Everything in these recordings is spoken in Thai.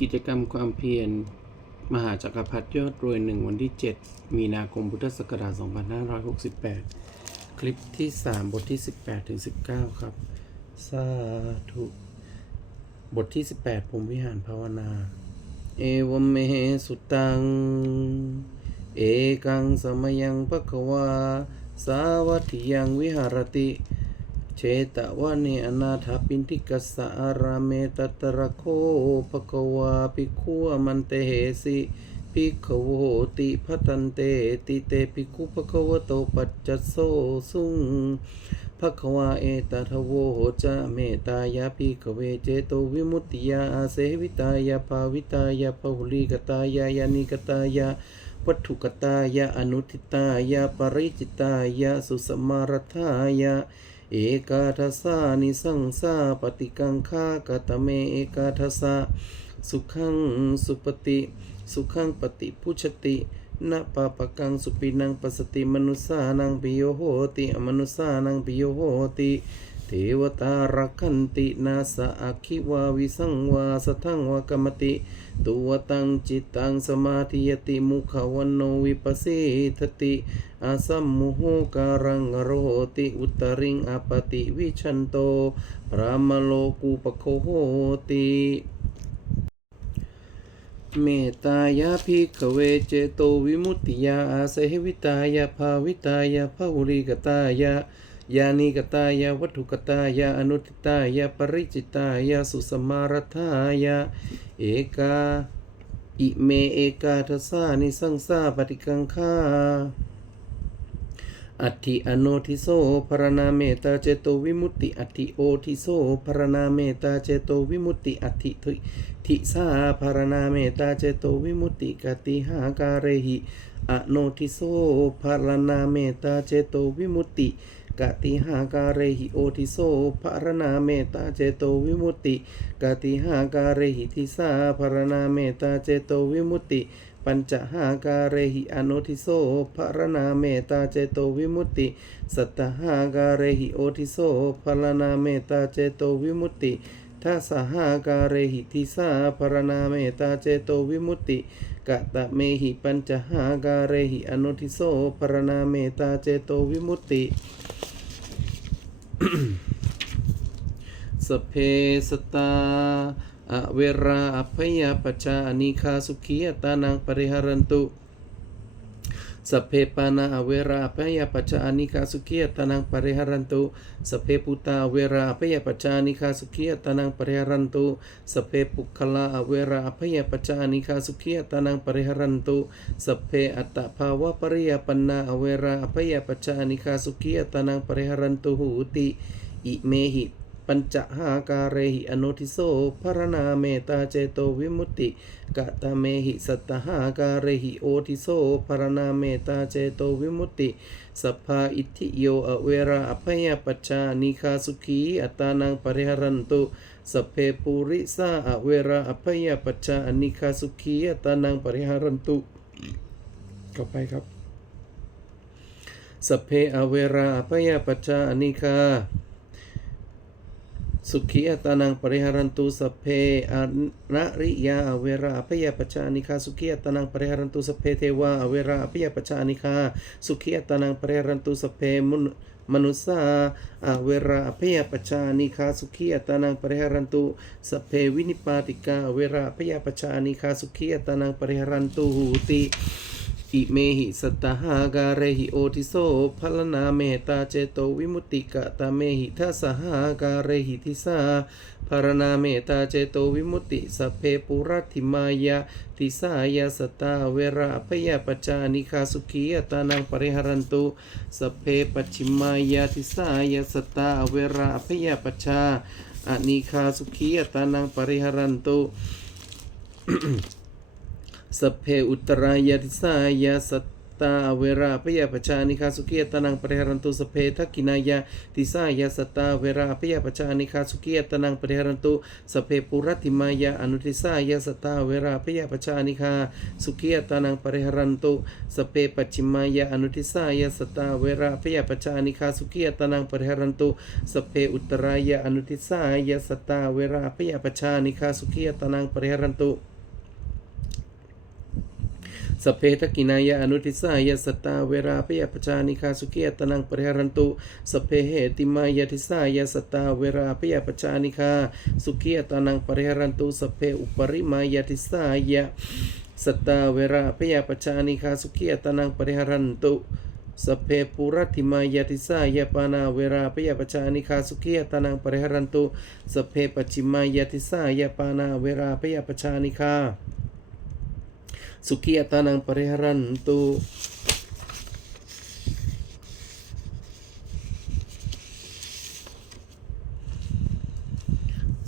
กิจกรรมความเพียรมหาจักรพรรดิยอดรวยหนึ่งวันที่ 7 มีนาคมพุทธศักราช 2568 คลิปที่ 3 บทที่ 18 ถึง 19 ครับ สาธุ บทที่ 18ผมวิหารภาวนา เอวเมสุตัง เอกังสมยังปะคะวา สาวัตยังวิหารติ เชตวะเนอนาถาปินทิกัสสะาราเมตตระโคภะควาภิกขุมันเตเหสิภิกขโวติพัตันเตติเตภิกขุภะควโตปัจจโซสุงภะควาเอตทะโวจะเมตตายาภิกเวเจโตวิมุตติยาอาเสวิตายาภาวิตายาภหุลิกตายายานิกตายาวัตถุกตายะอนุทิตายะปริจิตายะสุสมารทายะ เอกาทัสานิสังสาปฏิกังคากตเมเอกาทัสสะสุขังสุปฏิสุขังปฏิพุชตินะปะปะกังสุปินังปสติมนุสสานังปิโยโหติอมนุสสานังปิโยโหติเทวตารักขันตินาสะอคิวาวิสังวาสทังวากรรมติ ตัวตังจิตตังสมาธิยติมุขวันโนวิปัสสิทติอาสัมมุหการังโรติอุตริงอปติวิชันโตพระมโลกุปโคโหติเมตายาภิกขเวเจโตวิมุตติยาอาเสวิตายาภาวิตายาภาหุริกตายา ยานิกตายาวัตถุกตายาอนุทิตายาปริจิตายาสุสมารทายาเอกาอิเมเอกาทสานิสังสาปฏิกังคาอัติอโนทิโสพรณาเมตาเจโตวิมุตติอัติโอทิโสพรณาเมตาเจโตวิมุตติอัติทิทิสาพรณาเมตาเจโตวิมุตติกติหาการะหิอโนทิโสพรณาเมตาเจโตวิมุตติ กติหาการหิโอทิโสพรณาเมตาเจโตวิมุตติกติหาการหิทิสาพรณาเมตาเจโตวิมุตติ ปัญจหาการหิอนุทิโสภารณาเมตาเจโตวิมุตติ สัตตหาการหิโอทิโสภารณาเมตาเจโตวิมุตติทัสหาการหิทิสาภารณาเมตาเจโตวิมุตติกะตะเมหิปัญจหาการหิอนุทิโสภรณาเมตาเจโตวิมุตติ สเพสตาอเวราอภยาปชาอนิคาสุขียตานังปริหารันตุ สเพปานาอเวราอภยาปชาอนิคาสุขียตานังปริหารันตุสเพปุตตาอเวราอภยาปชาอนิคาสุขียตานังปริหารันตุสเพปุคลาอเวราอภยาปชาอนิคาสุขียตานังปริหารันตุสเพอัตตภาวะปริยปันนาอเวราอภยาปชาอนิคาสุขียตานังปริหารันตุหูติอิเมหิ ปัญจหาการะหิอนุทิโสพรณาเมตตาเจโตวิมุตติกะตะเมหิสัตตหาการะหิโอทิโสพรณาเมตตาเจโตวิมุตติสัพพาอิทธิโยอเวราอภยปัจจานิคาสุขีอัตานังปริหารันตุสัพเพปุริสาอเวราอภยปัจจานิคาสุขีอัตานังปริหารันตุต่อไปครับสัพเพอเวราอภยปัจจานิคา สุขีอัตานังปริหารันตุสัพเพอนะริยาเวราอภยปัจจานิคาสุขีอัตานังปริหารันตุสัพเพเทวาเวราอภยปัจจานิคาสุขีอัตานังปริหารันตุสัพเพมุนมนุสสาอเวราอภยปัจจานิคาสุขีอัตานังปริหารันตุสัพเพวินิปาติกาเวราอภยปัจจานิคาสุขีอัตานังปริหารันตุหูติ อิเมหิสัตหาการหิโอทิโสพลนาเมตตาเจโตวิมุตติกะตาเมหิทัสหาการหิทิสาภารณาเมตตาเจโตวิมุตติสัพเพปุรัติมายาทิสายาสตาเวราพยาปจานิคาสุขียตานังปริหารันตุสัพเพปัจิมายาทิสายาสตาเวราพยาปจาอนิคาสุขียตานังปริหารันตุ สเพอุตรายาทิสายาสัตตาเวราปยาปชานิคาสุขียตนังปริหรันตุสเพทักกินายาติสายาสตตาเวราปยาปชานิคาสุขียตนังปริหรันตุสเพปุรติมายาอนุทิสายาสตตาเวราปยาปชานิคาสุขียตนังปริหรันตุสเพปัจฉิมายาอนุทิสายาสตตาเวราปยาปชานิคาสุขียตนังปริหรันตุสเพอุตรายาอนุทิสายาสตตาเวราปยาปชานิคาสุขียตนังปริหรันตุ สเพทกินายะอนุทิสายะสตาเวราปยาปชานิคาสุขียตนังปริหารันตุสเพเหติมายะทิสายะสตาเวราปยาปชานิคาสุขียตนังปริหารันตุสเพอุปริมายะทิสายะสตาเวราปยาปชานิคาสุขียตนังปริหารันตุสเพปุรติมายะทิสายปานาเวราปยาปชานิคาสุขียตนังปริหรันตุสเพปัจิมายะทิสายปานาเวราปยาปชานิคา สุขียตานังปริหรันตุ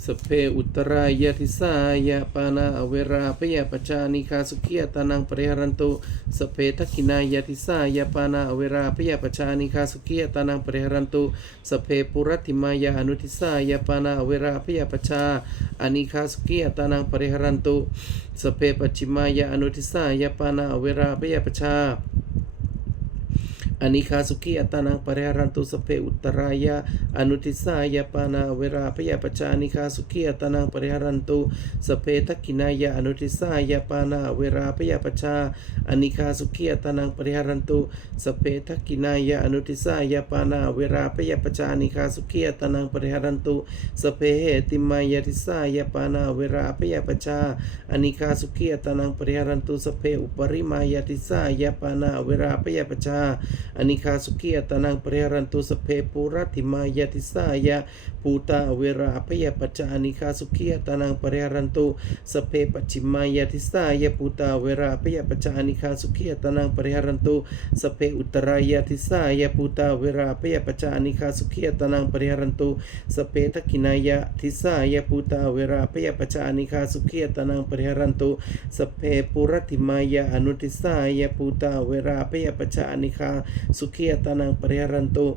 สพ เพอุตรายทิสายะปานาอเวราปยาปจานิคาสุขียตานังปริหรันตุสเพทักขินายทิสายะปานาอเวราปยาปจานิคาสุขียตานังปริหรันตุสเพปุรติมายาอนุทิสายะปานาอเวราปยาปจาอานิคาสุขียตานังปริหรันตุสเพปัจฉิมายาอนุทิสายะปานาอเวราปยาปชา อนิคาสุขีอัตานังปริหารันตุสเพอุตรายะอนุทิสายะปานาเวราปยาปจานิคาสุขีอัตานังปริหารันตุสเพทักขินายะอนุทิสายะปานาเวราปยาปชาอนิคาสุขีอัตานังปริหารันตุสเพทักขินายะอนุทิสายะปานาเวราปยาปจานิคาสุขีอัตานังปริหารันตุสเพเหติมายะทิสายะปานาเวราปยาปชาอนิคาสุขีอัตานังปริหารันตุสเพอุปริมายะทิสายะปานาเวราปยาปชาอนิคาสุขียตานังปริหารันตุสเพปุรติมายติสายะ ปูตาเวราปยปัจจานิคาสุขียตานังปริหารันตุสเพปัจฉิมายติสายะปูตาเวราปยปัจจานิคาสุขียตานังปริหารันตุสเพอุตรายติสายะปูตาเวราปยปัจจานิคาสุขียตานังปริหารันตุสเพทักขินายะทิสายะปูตาเวราปยปัจจานิคาสุขียตานังปริหารันตุสเพปุรติมายะอนุทิสายะปูตาเวราปยปัจจานิคาสุขียตานังปริหารันตุ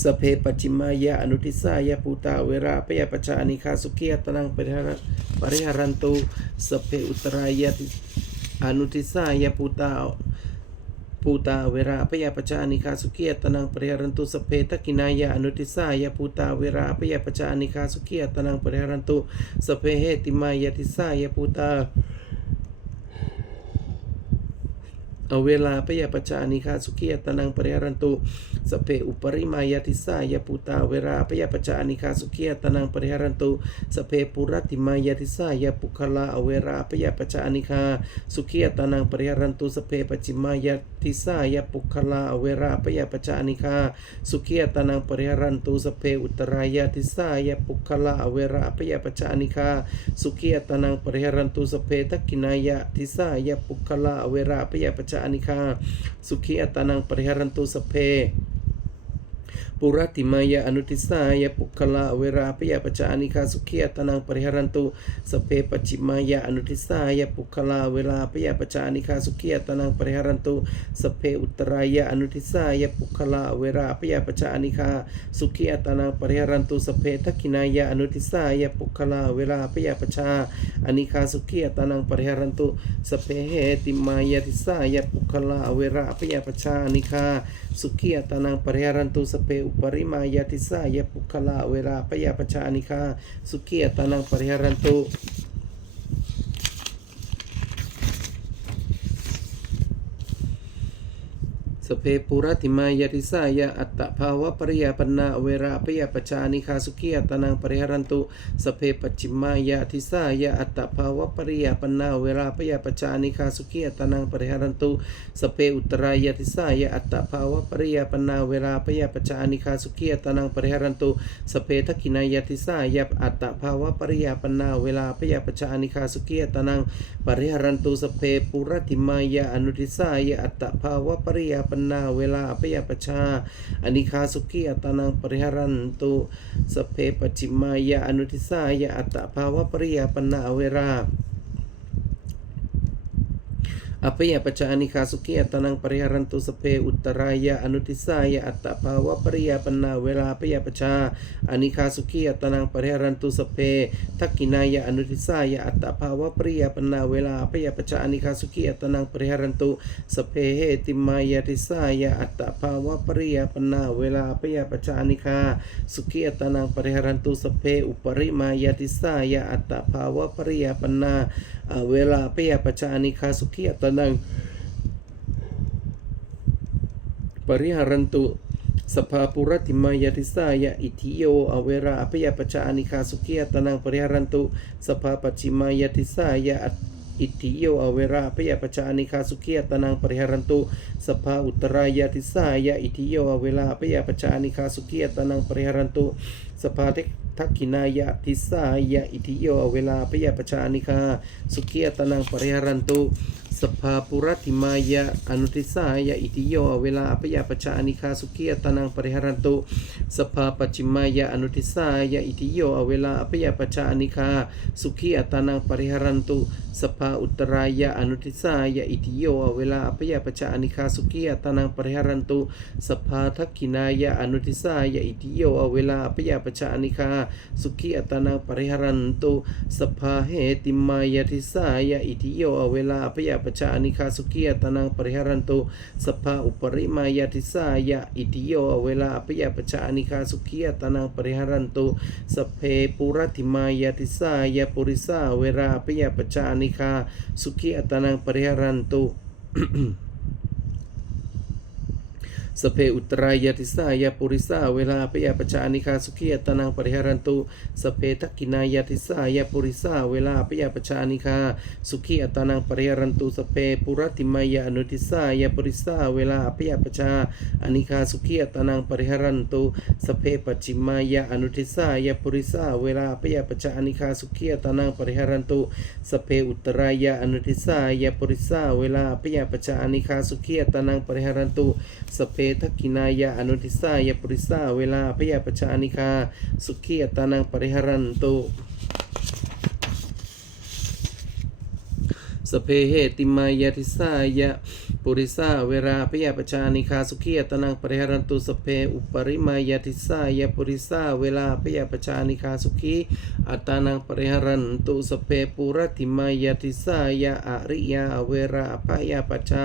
สเพปัจิมายะอนุทิสายะปูตาเวราปยาปชานิคาสุขียตนังปริหารปริหารันตุสเพอุตรายะอนุทิสายะปูตาปูตาเวราปยาปชานิคาสุขียตนังปริหารันตุสเพทักกินายะอนุทิสายะปูตาเวราปยาปชานิคาสุขียตนังปริหารันตุสเพเหติมายะทิสายะปูตา เวลาปยปจานิคาสุขียตานังปริหารันตุสเพอุปริมายติสายปุตาเวราปยปจานิคาสุขียตานังปริหารันตุสเพปุรติมายติสายปุคลาเวราปยปจานิคาสุขียตานังปริหารันตุสเพปจิมายติสายปุคลาเวราปยปจานิคาสุขียตานังปริหารันตุสเพอุตรายติสายปุคลาเวราปยปจานิคาสุขียตนังปริหารันตุสพเพทักกินายติสายปุคลาเวราปยปจานิคา สุขีอัตานังปริหารันตุสเพ ปุรติมายะอนุทิสายะปุคละเวราปยาปจานิคาสุขียตานังปริหารันตุสเพปจิมายะอนุทิสายะปุคละเวลาปยาปจานิคาสุขียตานังปริหารันตุสเพอุตรายะอนุทิสายะปุคละเวราปยาปจานิคาสุขียตานังปริหารันตุสเพทักขินายะอนุทิสายะปุคละเวลาปยาปจาอนิคาสุขียตานังปริหารันตุสเพเหติมายะทิสายะปุคละเวราปยาปจานิคาสุขียตานังปริหารันตุสเพอุปริมายาติสายปุคละเวลาปยาปชานิคาสุขียตานังปริหารันตุ สเพปุรติมายติสายะอัตตภาวะปริยปันนาเวราปยปชานิคาสุขียตานังปริหารันตุสเพปจิมายะทิสายะอัตตภาวะปริยปันนาเวราปยปชานิคาสุขียตานังปริหารันตุสเพอุตรายติสายะอัตตภาวะปริยปันนาเวราปยปชานิคาสุขียตานังปริหารันตุสเพทกินายติสายะอัตตภาวะปริยปันนาเวลาปยปชานิคาสุขียตานังปริหารันตุสเพปุรติมายะอนุทิสายะอัตตภาวะปริยปันนาเวลาปยปชาอนิคาสุขีอัตนังปริหารันตุสพเพปจิมายะอนุทิสายะอัตตภยปันนาเวลาอภยปัจจานิคาสุขีอัตนังปริหารันตุสพเพอุตตรายะอนุทิสายะอัตตภาวะปริยปนนาเวลาพยปัจจาอนิคาสุขีอัตนังปริหารันตุสเพทักกินายะอนุทิสายะอัตภาวะปริยาปัจจาอนิคาสุขีอัตนังปริหาเวรา เวลาพยปัจจานิคาสุขีอัตนังปริหารันตุสพเพอุปริมายะทิสายะอัตตภาวะปริยปนัง ปริหารันตุ สภาปุรติมายติสายะอิทิโย อเวราอภยปัจจานิคาสุขียตนังปริหารันตุ สภาปัจิมายติสายะอิทิโยอเวราอภยปัจจานิคาสุขียตนังปริหารันตุสภาอุตรายติสายะอิทิโยอเวราอภยปัจจานิคาสุขียตนังปริหารันตุสภาเท ทักขินายะทิสายะอิทิโยเวลาอภยปัจจานิคาสุขียตนังปริหารันตุสภาปุรติมายะอนุทิสายะอิติโยเวลาอภยปัจจานิคาสุขียตานังปริหารันตุสภาปัจจิมายะอนุทิสายะอิติโยเวลาอภยปัจจานิคาสุขียตานังปริหารันตุสภาอุตรายะอนุทิสายะอิติโยเวลาอภยปัจจานิคาสุขียตานังปริหารันตุสภาทักขินายะอนุทิสายะอิติโยเวลาอภยปัจจานิคาสุขียตนังปริหารันตุสภาเหติมายทิสายะอิติโยเวลาอภยปัจจานิคาสุขียตนังปริหารันตุสภาอุปริมายทิสายะอิติโยเวลาอภยปัจจานิคาสุขียตนังปริหารันตุสเพปุรติมายทิสายะปุริสาเวลาอภยปัจจานิคาสุขียตนังปริหารันตุ สเพอุตรายติสายาปุริสาเวลาปยาปจานิคาสุขียตนังปริหารันตุสเพทักกินายติสายาปุริสาเวลาปยาปจานิคาสุขียตนังปริหารันตุสเพปุรติมายาอนุทิสายาปุริสาเวลาปยาปจาอนิคาสุขียตนังปริหารันตุสเพปัจิมายาอนุทิสายาปุริสาเวลาปยาปจาอนิคาสุขียตนังปริหารันตุสเพอุตรายาอนุทิสายาปุริสาเวลาปยาปจาอนิคาสุขียตนังปริหารันตุสเพทักกินายะอนุทิสายะปริสาเวลาพยาปชานิคา สุขียตานังปริหารันตุสเพเหติมายะทิสายะปุริสาเวลาพยาปชานิคาสุขียตานังปริหารันตุสเพอุปริมายะทิสายะปุริสาเวลาพยาปชานิคาสุขีอัตานังปริหารันตุสเพปุรติมายะทิสายะอริยาเวราพยาปชา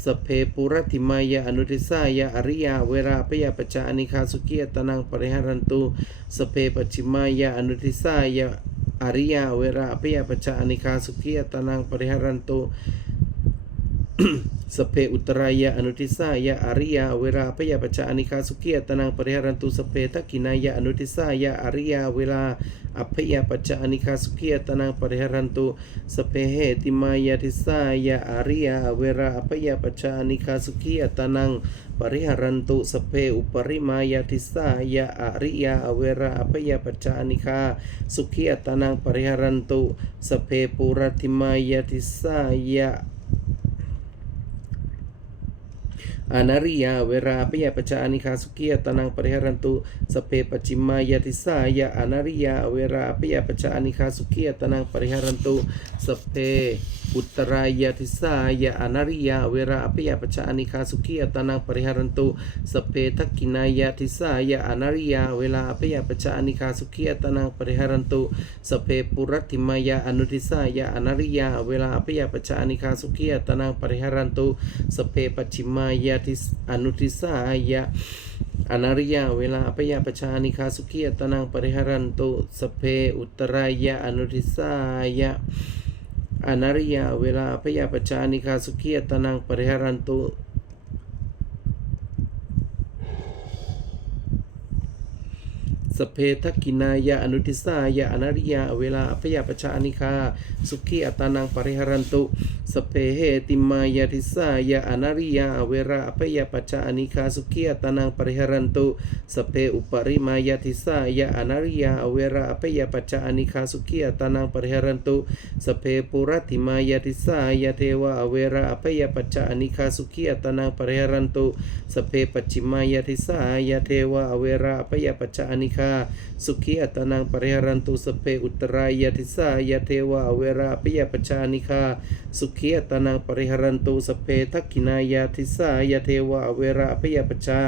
ยาเวราอภยปัจจาอนิคาสุขีอัตานังปริหารันตุสพเพอุตรายะติสายะอาอภยปัจจาอนิคาสุขีอัตานังปริหารันตุสพเพทักขินายะติสายะอาริยาวีริหารันตุสพเพปุรติมายะอนุทิสายะอริยาเวราปยาปจาอนิคาสุขียตนังปริหารันตุสเพปัจฉิมายะอนุทิสายะอริยาเวราปยาปจาอนิคาสุขียตนังปริหารันตุ สเพอุตรายะอนุทิสายะอริยาเวราปยาปจาอนิคาสุขียตนังปริหารันตุสเพทกินายะอนุทิสายะอริยาเวลาอัพยาปัจจานิคาสุขียตนังปริหารันตุสเพเหติมายะทิสายะอริยาเวราอัพยาปัจจานิคาสุขียตนังปริหารันตุสเพอุปริมายะทิสายะอริยาเวราอัพยาปัจจานิคาสุขียตนังปริหารันตุสเพปุรติมายะทิสายะ อนาริยาเวราปยาปจานิคาสุขียตนังปริหารันตุสเพปจิมายติสายะอนาริยาเวราปยาปจานิคาสุขียตนังปริหารันตุสเพอุตรายติสายะอนาริยาเวราปยาปจานิคาสุขียตนังปริหารันตุสเพทักกินายติสายะอนาริยาเวลาปยาปจานิคาสุขียตนังปริหารันตุสเพปุรติมายะอนุทิสายะอนาริยาเวลาปยาปจานิคาสุขียตนังปริหารันตุสเพปัจิมายะติอนุทิสายะอนาริยาเวลาปยาปชานิคาสุขียตนังปริหารันตุสเพอุตรายะอนุทิสายะอนาริยาเวลาปยาปชานิคาสุขียตนังปริหารันตุ สเพทกินายะอนุทิสายะอนาริยาเวลาอภยปชานิคาสุขีอัตานังปริหารันตุสเพเหติมายะทิสายะอนาริยาเวลาอภยปชานิคาสุขีอัตานังปริหารันตุสเพอุปริมายะทิสายะอนาริยาเวลาอภยปชานิคาสุขีอัตานังปริหารันตุสเพปุรติมายะทิสายะเทวะเวลาอภยปชานิคาสุขีอัตานังปริหารันตุสเพปัจฉิมายะทิสายะเทวะเวลาอภยปชานิคาสุขีอัตนังปริหารันตุสเพอุตรายยทิสายเทวะเวราปยปชานิคาสุขีอัตนังปริหารันตุสเพทักขินายทิสายเทวะเวราปยปชา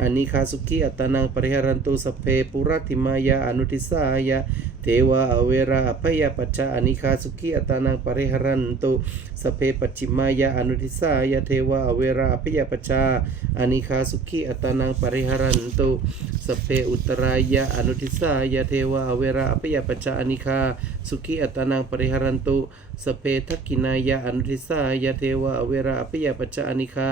อานิคาสุขีอัตนังปริหารันตุสเพปุรติมายาอนุทิสาย เทวะเวราอภยปชาอานิคาสุขีอัตนังปริหารันตุสเพปัจฉิมายาอนุทิสายเทวะเวราอภยปชาอานิคาสุขีอัตนังปริหารันตุสเพอุตรายะอนุทิสายะเทวะเวระอภยปัจจานิคาสุขีอัตนังปริหารันตุสเพทักกินายะอนุทิสายะเทวะเวระอภยปัจจานิคา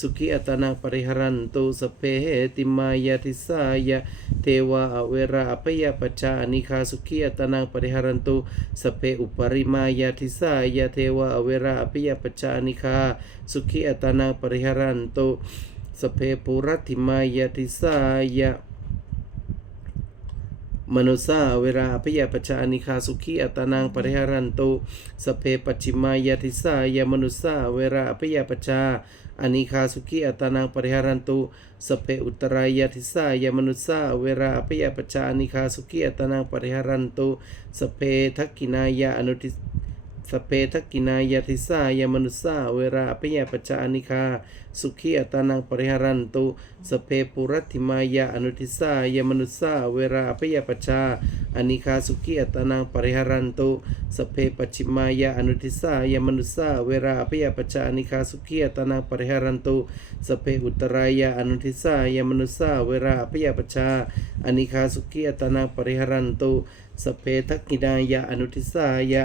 สุขีอัตนังปริหารันตุสเพเหติมายะทิสายะเทวะเวระอภยปัจจานิคาสุขีอัตนังปริหารันตุสเพอุปริมายะทิสายะเทวะเวระอภิยปัจจานิคาสุขีอัตนังปริหารันตุสเพปุรติมายะทิสายะมนุสาเวลาพยาปชานิคาสุขีอัตานังปริหารันตุสเพปัจิมายาทิสายามนุสาเวลาพยาปชา อานิคาสุขีอัตานังปริหารันตุสเพอุตรายาทิสายามนุสาเวราอภิยาปชาอานิคาสุขีอัตานังปริหารันตุสเพทักกินายาอนุทิ สเพทักกินายาทิสายามนุสาเวลาพยาปชาอานิคา สุขีอัตานังปริหารันตุสเพปุรัติมายาอนุทิสายามนุสาเวราอภยปชาอานิคาสุขีอัตนังปริหารันตุสเพปัจฉิมายาอนุทิสายามนุสาเวราอภยปชาอานิคาสุขีอัตนังปริหารันตุสเพอุตรายาอนุทิสายมนุสาเวราอภยปชาอนิคาสุขีอัตนังปริหารันตุสเพทักขินายาอนุทิสายะ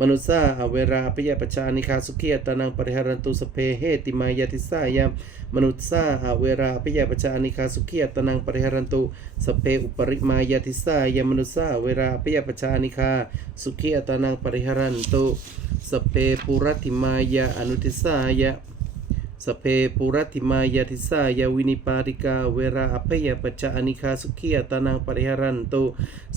มนุษาอเวราปยปชานิคาสุขียตานังปริหารันตุสเพเหติมายาติสายามมนุษาอเวราปยปชานิคาสุขียตานังปริหารันตุสเพอุปริมายาติสายามนุษาเวราปยปชานิคาสุขียตานังปริหารันตุสเพปุรติมายาอนุติสายะ สเพปุรติมายาทิสายาวินิปาติกา เวราอภยปัจจานิคาสุขียตานังปริหารันตุ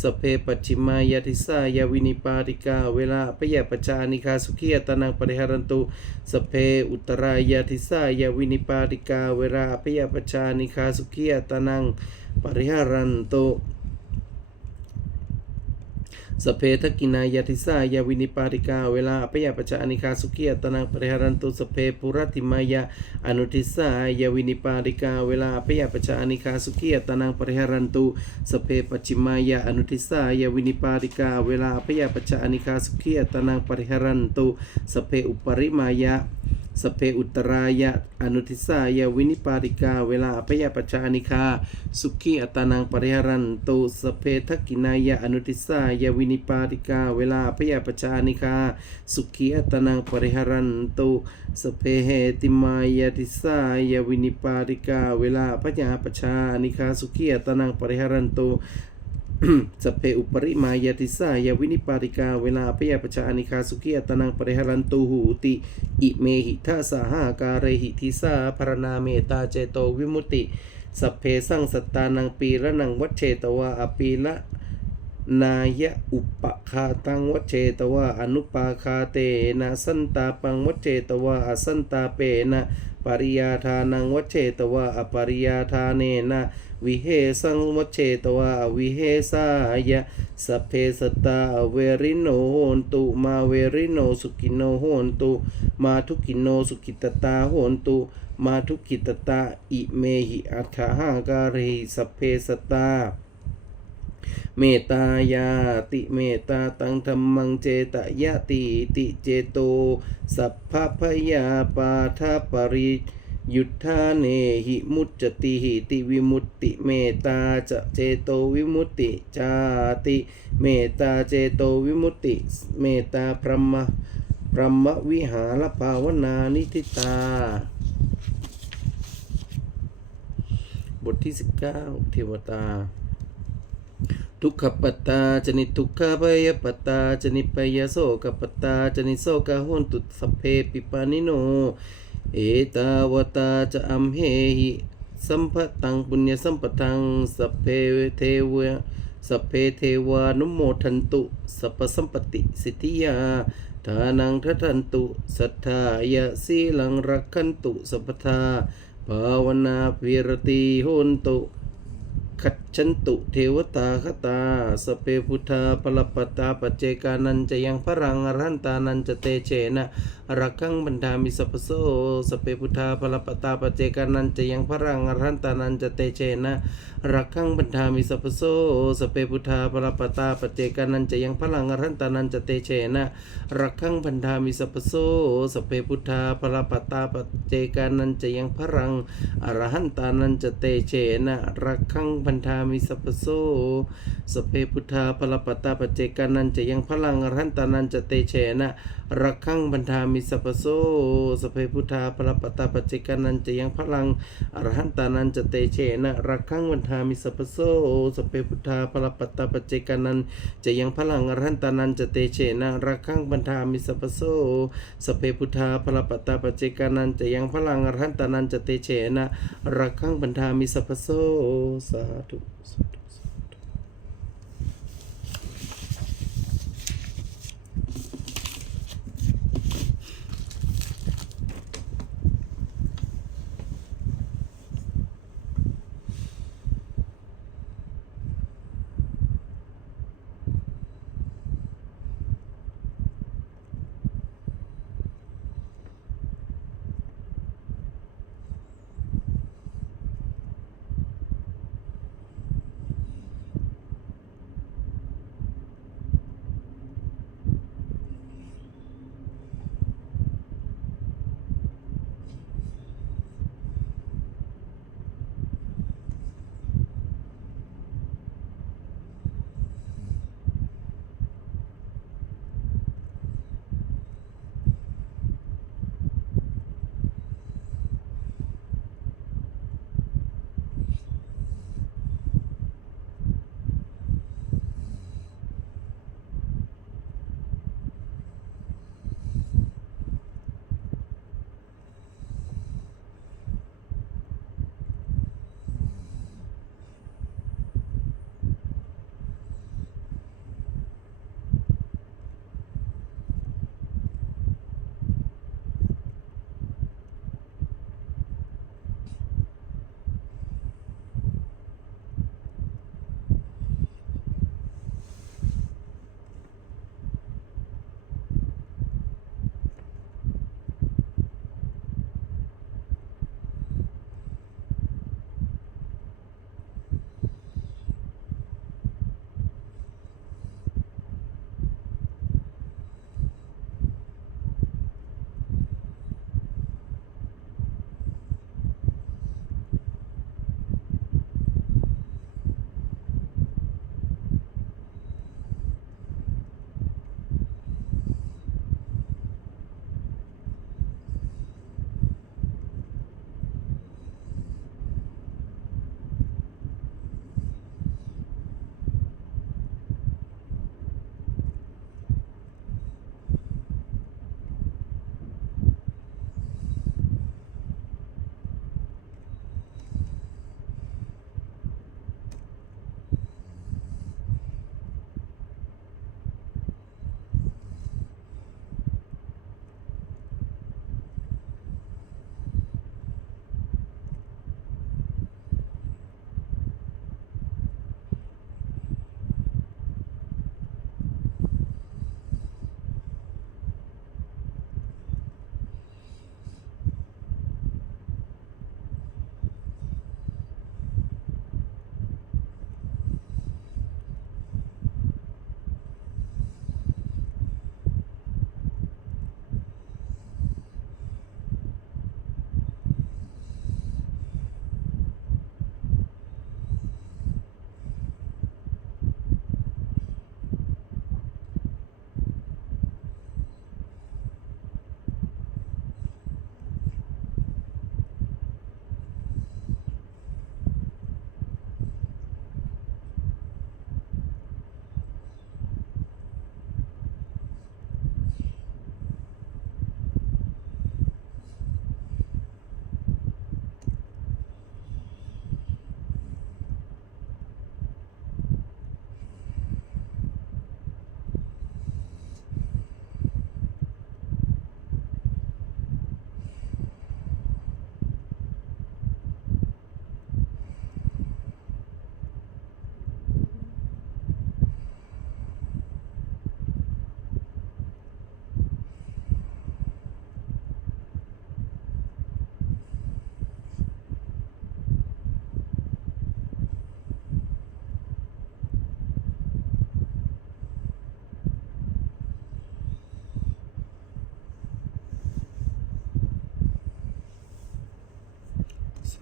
สเพปัจฉิมายาทิสายาวินิปาติกา เวลาอภยปัจจานิคาสุขียตานังปริหารันตุสเพอุตรายาทิสายาวินิปาติกา เวลาอภยปัจจานิคาสุขียตานังปริหารันตุ สเพทกินายาทิสายาวินิปาติกาเวลาอภยปัจจานิคาสุขียตนังปริหารันตุสเพปุรติมายาอนุทิสายาวินิปาติกาเวลาอภยปัจจานิคาสุขียตนังปริหารันตุสเพปัจฉิมายาอนุทิสายาวินิปาติกาเวลาอภยปัจจานิคาสุขียตนังปริหารันตุสเพอุปริมายา สเพอุตรายะอนุทิสายาวินิปาติกา เวลาอภยปัจจานิคา สุขีอัตานังปริหารันตุสเพทักกินายะอนุทิสายาวินิปาติกา เวลาอภยปัจจานิคา สุขีอัตานังปริหารันตุสเพเหติมายาติสายาวินิปาติกา เวลาอภยปัจจานิคา สุขีอัตานังปริหารันตุ สเพอุปริมายาติสายาวินิปาติกาเวลาพยาปชานิคาสุขียตนังปริหารันตุหูติอิเมหิทัสสหาการเหิทิสาพรณาเมตาเจโตวิมุติสัพเพสังสตานังปีระนังวัชเชตวาอปีละนายะอุปคาตังวัชเชตวาอนุปาคาเตนะสันตาปังวัชเชตวาอสันตาเปนะปริยาทานังวัชเชตวาอปริยาทาเนนะ วิเหสังวัชเชตวาวิเหสายะสพเพสตาเวริโนโหนตุมาเวริโนสุกิโนโหนตุมาทุกิโนสุกิตตาโหนตุมาทุกิตตาอิเมหิอัฏฐหาการิสพเพสตาเมตายาติเมตาตังธรรมังเจตยะติติเจโตสัพพพยาปาทปริ ยุทธาเนหิมุจติหิติวิมุตติเมตตาจะเจโตวิมุตติจาติเมตตาเจโตวิมุตติเมตตาพรหมพรหมวิหารภาวนานิทิตา บทที่ 19 เทวตาทุกขปตตาจนิทุกขพยปตตาจนิปยโสกปตตาจนิโสกโหนตุสพเพปิปานิโน เอตาวตาจะอัมเหหิสัมภตังปุญญสัมปทังสัพเพเทวะสัพเพเทวานุโมทันตุสัพสัมปติสิทธิยาทานังทัทันตุสัทธายะสีลังรักขันตุสัพพทาภาวนาภิรติโหนตุขัดฉันตุเทวตาคตา สเปพุทธาปลปตาปเจกานันจะยังพรังอรันตานันจะเตเชนะรักขังบันดามิสัพโสสเปพุทธาปลปตาปเจกานันจะยังพรังอรันตานันจะเตเชนะรักขังบันดามิสัพโสสเปพุทธาปลปตาปเจกานันจะยังพรังอรันตานันจะเตเชนะรักขังบันดามิสัพโสสเปพุทธาปลปตาปเจกานันจะยังพรังอรหันตานันจะเตเชนะรักขังพันธามิสัพโสสเพพุทธาพลปตาปเจกานันจะยังพลังอรหันตานันจะเตเชนะรักขังพันธามิสัพโสสเพพุทธาพลปตาปเจกานันจะยังพลังอรหันตานันจะเตเชนะรักขังพันธามิสัพโสสเพพุทธาพลปตาปเจกานันจะยังพลังอรหันตานันจะเตเชนะรักขังพันธามิสัพโสสเพพุทธาพลปตาปเจกานันจะยังพลังอรหันตานันจะเตเชนะรักขังบันทามิสัพพโสสาธุ ส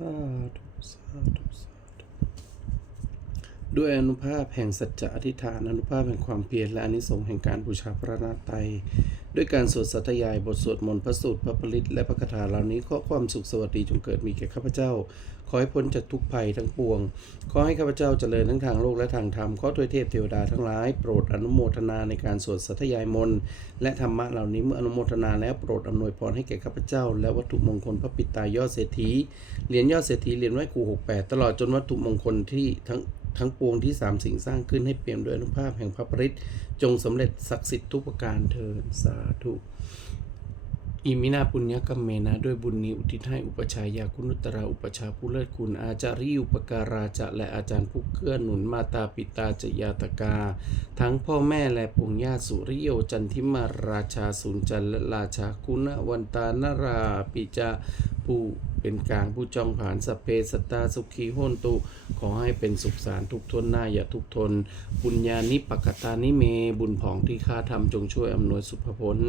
าธุสาธุสาธุด้วยอนุภาพแห่งสัจจะอธิษฐานอนุภาพแห่งความเพียรและอานิสงส์แห่งการบูชาพระนาไตรัย ด้วยการสวดสัตยายบทสวดมนต์พระสูตรพระปริตและพระคาถาเหล่านี้ขอความสุขสวัสดีจงเกิดมีแก่ข้าพเจ้า ขอให้พ้นจากทุกภัยทั้งปวง ขอให้ข้าพเจ้าเจริญทั้งทางโลกและทางธรรม ขอทวยเทพเทวดาทั้งหลาย โปรดอนุโมทนาในการสวดสัตยายมนต์และธรรมะเหล่านี้เมื่ออนุโมทนาแล้วโปรดอำนวยพรให้แก่ข้าพเจ้า และวัตถุมงคลพระปิตายอดเศรษฐีเหรียญยอดเศรษฐีเหรียญไว้ครู68 ตลอดจนวัตถุมงคลที่ทั้งทั้งปวงที่สามสิ่งสร้างขึ้นให้เปี่ยมด้วยอนุภาพแห่งพระปริตจงสำเร็จศักดิ์สิทธิ์ทุกประการเถิดสาธุอิมินาปุญญกรรมเมนะด้วยบุญนี้อุทิศให้อุปชายาคุณุตราอุปชาผู้เลิศคุณอาจาริยุปการาจะและอาจารย์ผู้เกื้อหนุนมาตาปิตาจยาตกา ทั้งพ่อแม่และปุงญาติสุริโยจันทิมาราชาสุนจันและราชาคุณวันตานราปิจาผู้ เป็นกลางผู้จองผ่านสเปสตาสุขีโหนตุ ขอให้เป็นสุขสารทุกทนหน้าอย่าทุกทน บุญญานิปกตานิเม บุญผองที่ข้าทำจงช่วยอำนวยสุภผล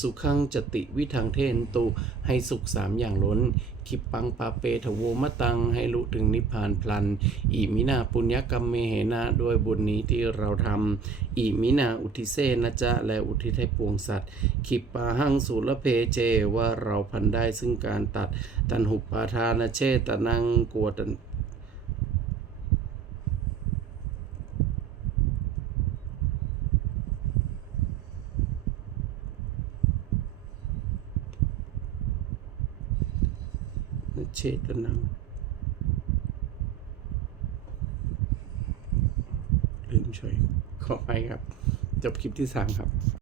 สุขังจติวิทังเทนตุ ให้สุขสามอย่างล้น ขิปปังปาเปทโวมะตังให้รู้ถึงนิพพานพลัน อิมินาปุญญกรรมเมเหนะด้วยบุญนี้ที่เราทำอิมินาอุทิเสนะจะและอุทิศให้ปวงสัตว์ขิปปาหังสุรเพเจว่าเราพันได้ซึ่งการตัดตันหุปปาทานเชตนังกวตัน เชตนัง ลืมช่วยขอไปครับ จบคลิปที่สามครับ